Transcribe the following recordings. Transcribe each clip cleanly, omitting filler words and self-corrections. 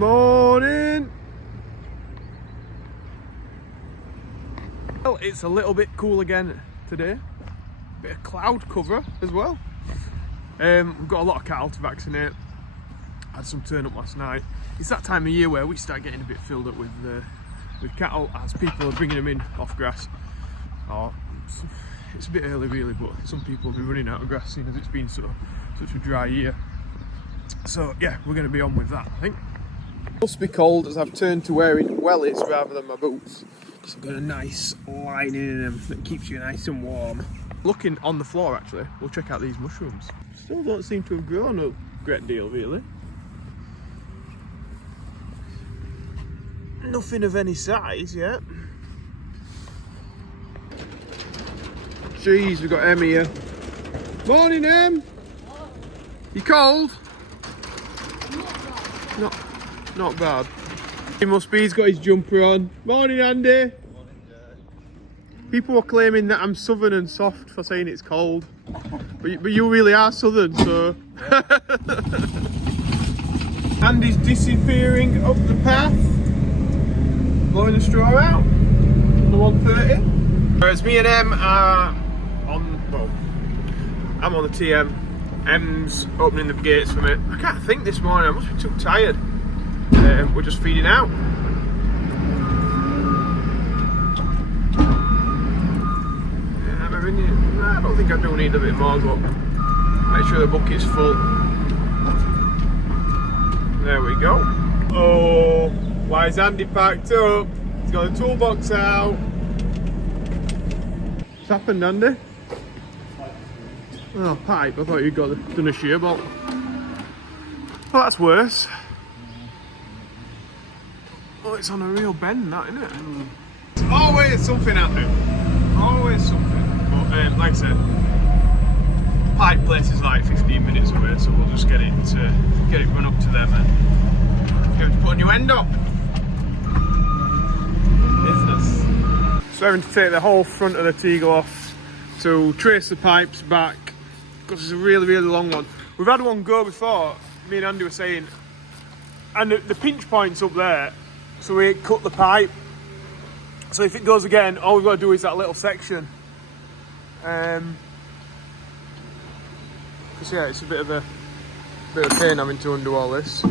Morning. Well, it's a little bit cool again today. Bit of cloud cover as well. We've got a lot of cattle to vaccinate. Had some turn up last night. It's that time of year where we start getting a bit filled up with cattle as people are bringing them in off grass. It's a bit early really, but some people will be running out of grass seeing as it's been such a dry year. So yeah, we're going to be on with that, I think. It must be cold as I've turned to wearing wellies rather than my boots. So I've got a nice lining in them that keeps you nice and warm. Looking on the floor actually, we'll check out these mushrooms. Still don't seem to have grown a great deal really. Nothing of any size yet. Jeez, we've got Em here. Morning, Em. You cold? Not bad. He must be, he's got his jumper on. Morning, Andy. Morning, people are claiming that I'm southern and soft for saying it's cold. But you really are southern, so. Andy's disappearing up the path. Blowing the straw out. On the 130. Whereas me and Em are I'm on the TM. Em's opening the gates for me. I can't think this morning, I must be too tired. We're just feeding out. I don't think I do need a bit more, but make sure the bucket's full. There we go. Oh, why is Andy packed up? He's got a toolbox out. What's happened, Andy? Oh, pipe. I thought you'd done a shear bolt. Well, that's worse. Oh, it's on a real bend, that, isn't it? There's always something happening. Always something. But like I said, the pipe place is like 15 minutes away, so we'll just get it run up to them and get them to put a new end on. Business. So having to take the whole front of the Teagle off to trace the pipes back because it's a really, really long one. We've had one go before. Me and Andy were saying, and the pinch point's up there. So we cut the pipe. So if it goes again, all we've got to do is that little section. Because yeah, it's a bit of pain having to undo all this.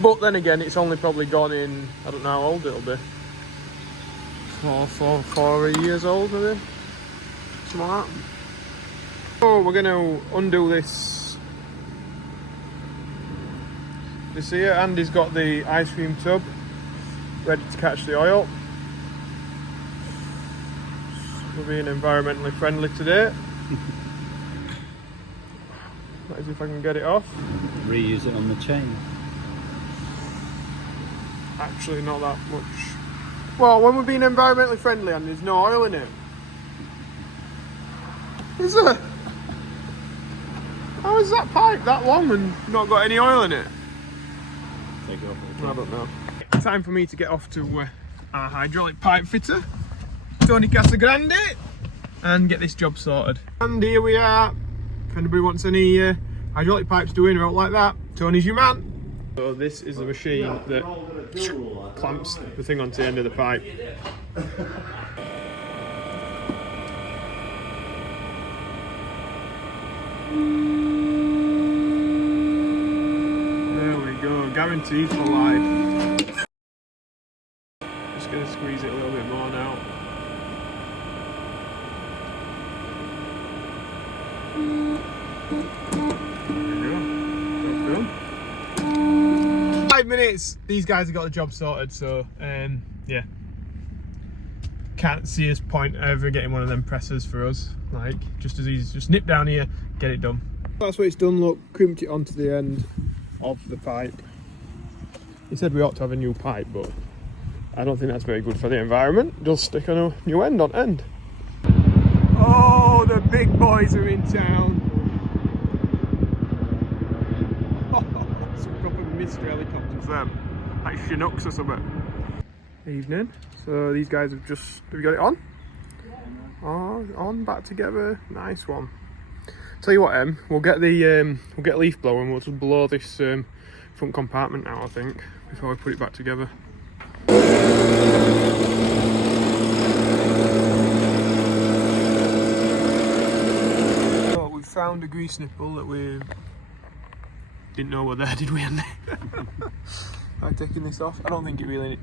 But then again, it's only probably gone in, I don't know how old it'll be. 4 years old maybe? Something like that. So we're going to undo this. This here, Andy's got the ice cream tub ready to catch the oil. We're being environmentally friendly today. Let's see if I can get it off. Reuse it on the chain. Actually not that much. Well, when we're being environmentally friendly and there's no oil in it. Is there? How is that pipe that long and not got any oil in it? Take it off. I don't know. Time for me to get off to our hydraulic pipe fitter, Tony Casagrande, and get this job sorted. And here we are. If anybody wants any hydraulic pipes doing or out like that, Tony's your man. So this is the machine that clamps the thing onto the end of the pipe. Guaranteed for life. Just going to squeeze it a little bit more now. There we go. Done. 5 minutes. These guys have got the job sorted, so yeah. Can't see us point ever getting one of them pressers for us. Like, just as easy, just nip down here, get it done. That's what it's done. Look, crimped it onto the end of the pipe. He said we ought to have a new pipe, but I don't think that's very good for the environment. Just stick a new end on end. Oh, the big boys are in town. Oh, some proper mystery helicopters them. Like Chinooks or something. Evening. So these guys have you got it on? Oh, on, back together. Nice one. Tell you what, we'll get the leaf blower and we'll just blow this front compartment out, I think, before I put it back together. So we found a grease nipple that we didn't know were there, did we, Andy? By taking this off, I don't think it really.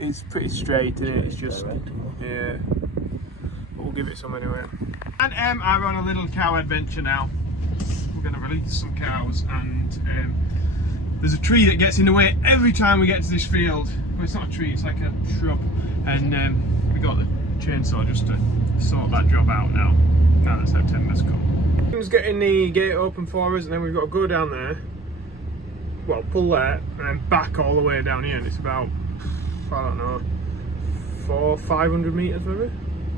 It's pretty straight, isn't it? It's just yeah. But we'll give it some anyway. And are on a little cow adventure now. We're going to release some cows, and there's a tree that gets in the way every time we get to this field. Well, it's not a tree, it's like a shrub, and we got the chainsaw just to sort that job out now that September's come. Tim's getting the gate open for us, and then we've got to go down there, well, pull there, and then back all the way down here, and it's about, I don't know, 400-500 metres maybe.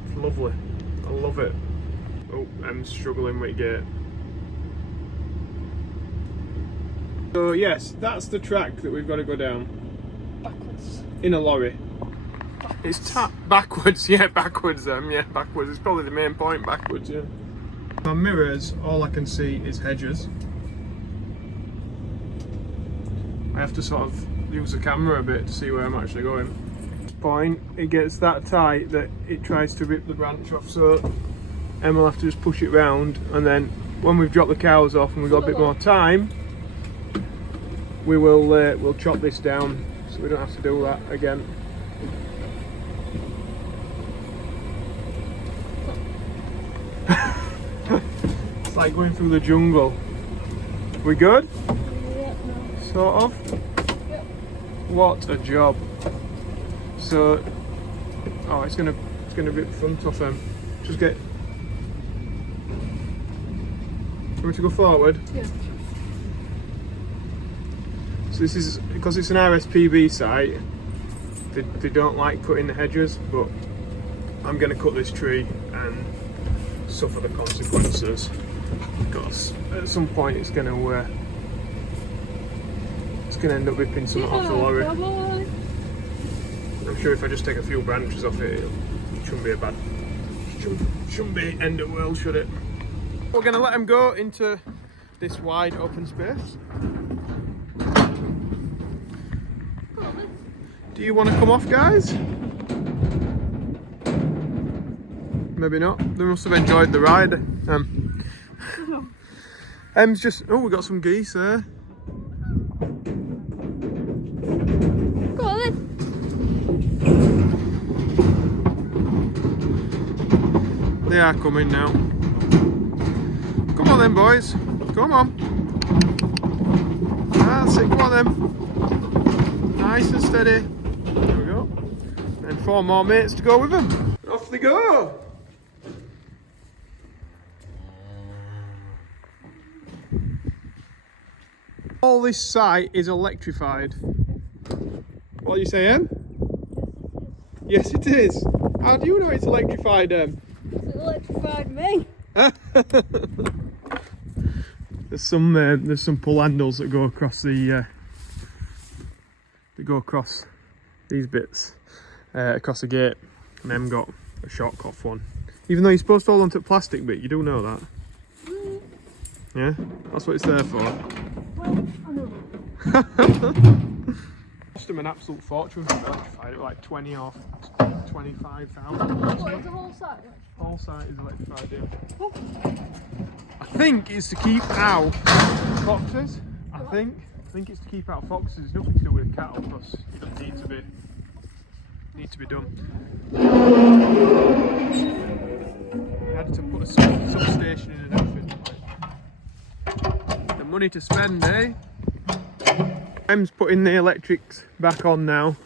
It's lovely, I love it. Oh, I'm struggling with gate. So yes, that's the track that we've got to go down. Backwards. In a lorry. Backwards. It's backwards, yeah, backwards. Yeah, backwards. It's probably the main point. Backwards, yeah. My mirrors, all I can see is hedges. I have to sort of use the camera a bit to see where I'm actually going. At this point, it gets that tight that it tries to rip the branch off. So Emma will have to just push it round, and then when we've dropped the cows off and we've got a bit more time, we will we'll chop this down so we don't have to do that again. It's like going through the jungle. We good? Yeah, no. Sort of? Yep. What a job. So, oh, it's gonna rip the front off them. Just get. Want me to go forward? Yeah. So this is, because it's an RSPB site, they don't like cutting the hedges, but I'm going to cut this tree and suffer the consequences, because at some point it's going to end up ripping something off the lorry. I'm sure if I just take a few branches off it, it shouldn't be a bad, shouldn't be end of world, should it? We're going to let them go into this wide open space. Do you want to come off, guys? Maybe not. They must have enjoyed the ride. Em's just. Oh, we got some geese there. Go on then. They are coming now. Come on then, boys. Come on. That's it. Come on then. Nice and steady. There we go. And 4 more mates to go with them. Off they go. All this site is electrified. What do you say, Em? Yes, it is. How do you know it's electrified, Em? It electrified me. There's some pull handles that go across the these bits across the gate, and Em got a shock off one. Even though you're supposed to hold onto the plastic bit, you do know that. Yeah, that's what it's there for. Well, I know. Cost them an absolute fortune for electrified it, like 20 or 25,000. What, is the whole site electrified? Whole site is electrified, yeah. I think it's to keep out foxes. I think it's to keep out foxes. It's nothing to do with cattle, because it doesn't need to be done. We had to put a substation in and everything. The money to spend, eh? Em's putting the electrics back on now.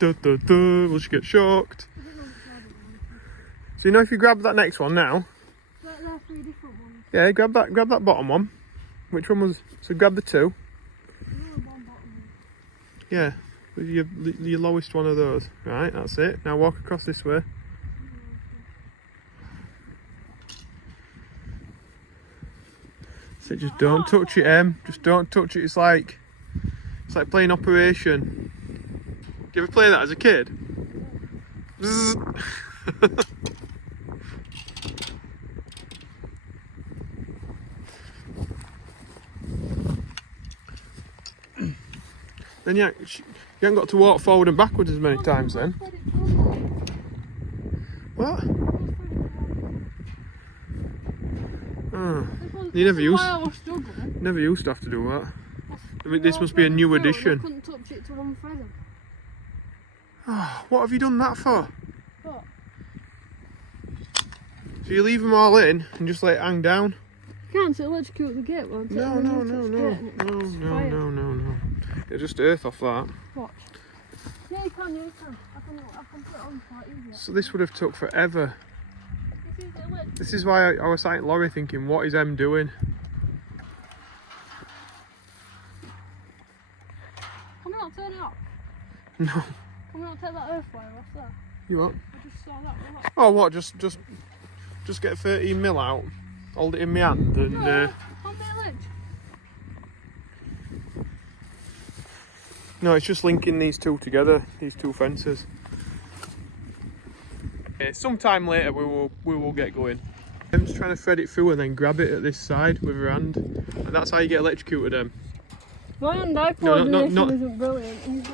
Will she get shocked? So you know, if you grab that next one now. There are 3 different ones. Yeah, grab that bottom one. Which one was? So grab the 2. Yeah, your lowest one of those. Right, that's it. Now walk across this way. So just don't touch it, Em. Just don't touch it. It's like playing Operation. Did you ever play that as a kid? Then you haven't got to walk forward and backwards as many times then. What? Oh, you never used to have to do that. I mean, this must be a new addition. I couldn't touch it to one feather. Oh, what have you done that for? What? So you leave them all in and just let it hang down? You can't, so electrocute the gate, won't it? No. It'll just earth off that. Watch. Yeah, you can. I can put it on quite easy. So this would have took forever. This is electric. This is why I was sat in lorry thinking, what is Em doing? Can we not turn it off? No. Can we not take that earth wire off there? You what? I just saw that one. Oh, what? Just get 13 mil out, hold it in my hand, and On the ledge. no, it's just linking these two together, these two fences. Sometime later we will get going. I'm just trying to thread it through and then grab it at this side with her hand, and that's how you get electrocuted. My hand-eye coordination isn't brilliant.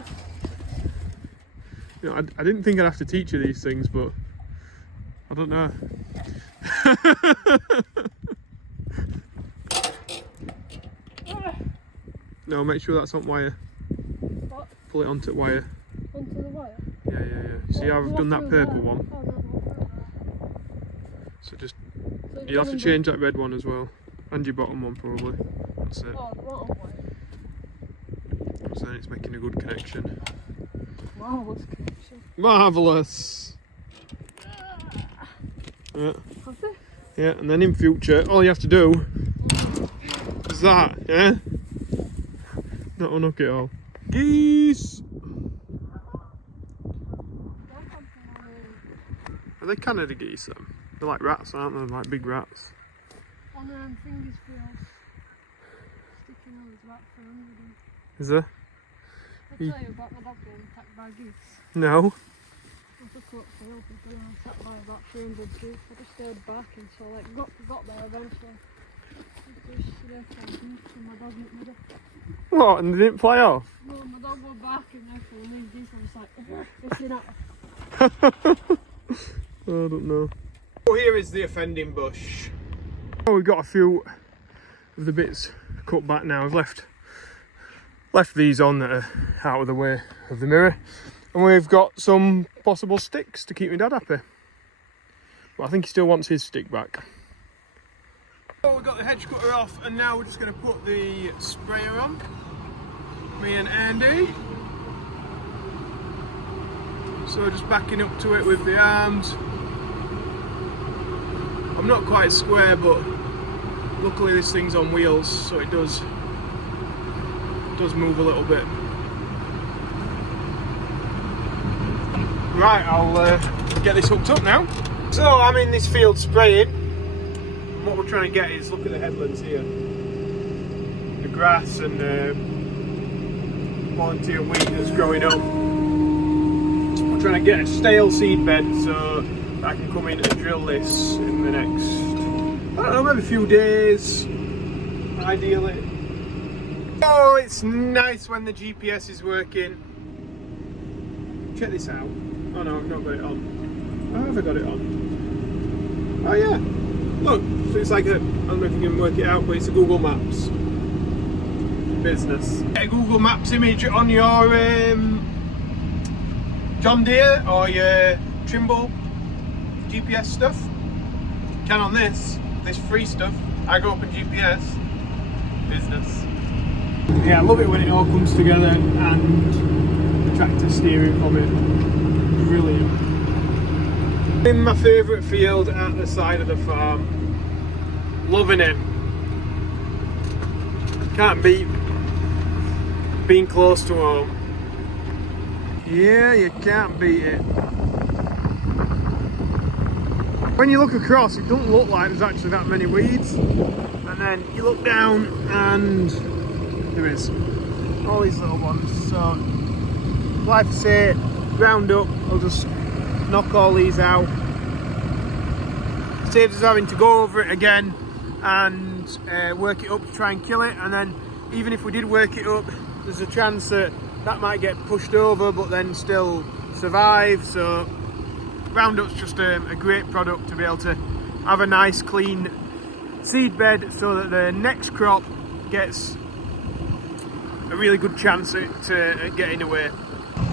You know, I didn't think I'd have to teach you these things, but I don't know. No, make sure that's on wire. What? Pull it onto wire. Onto the wire? Yeah. See how I've done that purple one? Oh, no. So just, So you'll have to change that red one as well. And your bottom one probably. That's it. Oh, the bottom wire. So then it's making a good connection. Marvellous connection. Marvellous! Yeah. Have they? Yeah, and then in future, all you have to do is that, yeah? Not unhook it all. Geese! Are they Canada geese then? They're like rats, aren't they? Like big rats. On fingers feels sticking on is about 400. Is there? I'll tell you about my dog being attacked by geese. No. I took her up for help and I was attacked by about 300 geese. I just stayed barking, so I got there eventually. My dog went with her. What? And they didn't fly off? No, my dog was barking there for these geese. I was like, fishing at her. I don't know. Oh, here is the offending bush. Oh, we've got a few of the bits cut back now. I've left these on that are out of the way of the mirror, and we've got some possible sticks to keep my dad happy. But I think he still wants his stick back. So we've got the hedge cutter off, and now we're just going to put the sprayer on. Me and Andy. So just backing up to it with the arms. I'm not quite square, but luckily this thing's on wheels, so it does move a little bit. Right, I'll get this hooked up now. So I'm in this field spraying. What we're trying to get is, look at the headlands here. The grass and volunteer wheat that's growing up. We're trying to get a stale seed bed so I can come in and drill this in the next, I don't know, maybe a few days, ideally. Oh, it's nice when the GPS is working. Check this out. Oh no, I've not got it on. How have I got it on? Oh yeah. Look, so it's like I don't know if you can work it out, but it's a Google Maps business. Get a Google Maps image on your John Deere or your Trimble GPS stuff. You can on this free stuff. I go up in GPS business. Yeah, I love it when it all comes together and the tractor steering from it. Brilliant. In my favourite field at the side of the farm. Loving it. Can't beat being close to home. Yeah, you can't beat it. When you look across, it doesn't look like there's actually that many weeds. And then you look down and there is all these little ones. So, like I say, round up, I'll just knock all these out. Saves us having to go over it again and work it up to try and kill it. And then even if we did work it up, there's a chance that that might get pushed over but then still survive. So Roundup's just a great product to be able to have a nice clean seed bed so that the next crop gets a really good chance at getting away.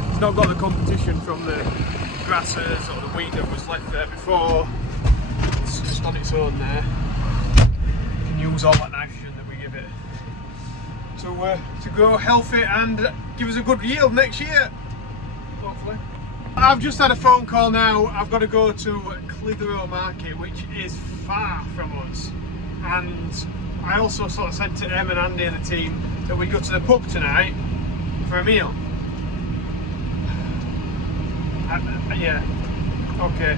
It's not got the competition from the grasses or the wheat that was left there before. It's just on its own there. You can use all that nitrogen that we give it to grow healthy and give us a good yield next year, hopefully. I've just had a phone call now. I've got to go to Clitheroe Market, which is far from us, and I also sort of said to Em and Andy and the team that we go to the pub tonight for a meal. Yeah, okay.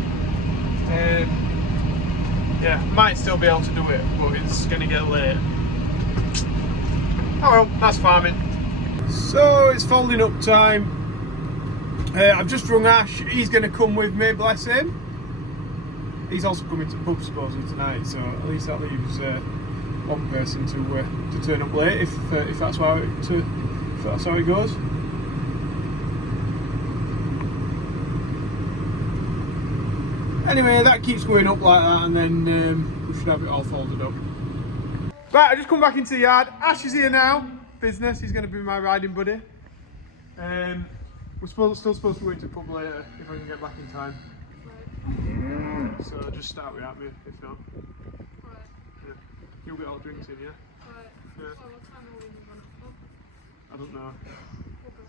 Yeah, might still be able to do it, but it's going to get late. Oh well, that's farming. So it's folding up time. I've just rung Ash. He's going to come with me, bless him. He's also coming to the pub supposedly tonight, so at least that leaves one person to turn up late if that's how it goes. Anyway, that keeps going up like that, and then we should have it all folded up. Right, I just come back into the yard. Ash is here now. Business. He's going to be my riding buddy. We're still supposed to go into the pub later if I can get back in time. Right. So just start without me if not. Right. Yeah. You'll get all drinks in, yeah? Right. Yeah. So what time are we going to pub? I don't know. Okay.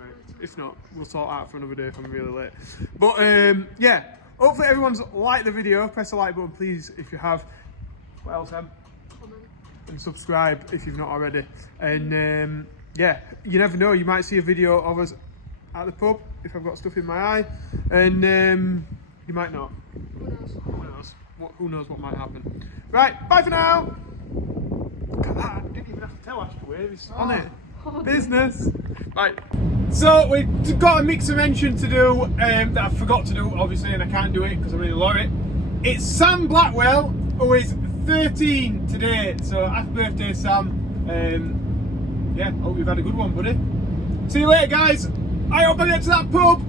Right. If not, we'll sort out for another day if I'm really late. But yeah, hopefully everyone's liked the video. Press the like button, please, if you have. What else, Em? Comment. And subscribe if you've not already. And yeah, you never know, you might see a video of us at the pub if I've got stuff in my eye, and you might not. Who knows? Who knows? Who knows what might happen? Right, bye for now. Look at that! I didn't even have to tell Ash to wave. He's on it. Business. Right. So we've got a mix of mention to do that I forgot to do, obviously, and I can't do it because I'm in a lorry. It's Sam Blackwell, who is 13 today. So happy birthday, Sam. Yeah, hope you've had a good one, buddy. See you later, guys. I hope I get to that pub.